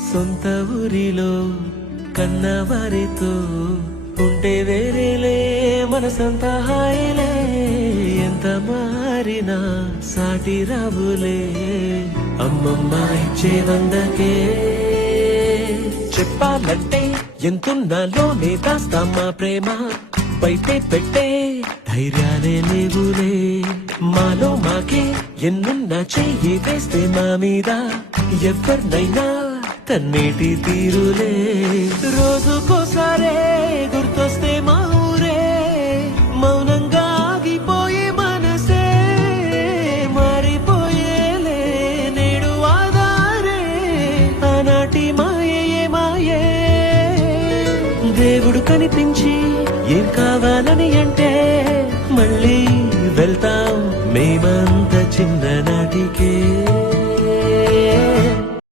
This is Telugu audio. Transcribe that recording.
సొంత ఊరిలో కన్నవారితో ఉంటే వేరేలే మనసంతా హాయిలే. ఎంత మారినా సాటి రావులే అమ్మమ్మ ఇచ్చే వందకే. చెప్పాలంటే ఎంతున్నాలోనే దాస్తామా ప్రేమ, బయటే పెట్టే ధైర్యాలే లేవులే. మాలో మాకే ఎన్నున్నా చెయ్యి వేస్తే మా మీద ఎవరినైనా కన్నీటి తీరులే. రోజుకోసారే గుర్తొస్తే మా ఊరే మౌనంగా ఆగిపోయే మనసే మారిపోయేలే నేడు ఆధారే. ఆనాటి మాయే మాయే దేవుడు కనిపించి ఏం కావాలని అంటే మళ్ళీ వెళ్తాం మేమంత చిన్ననాటికే.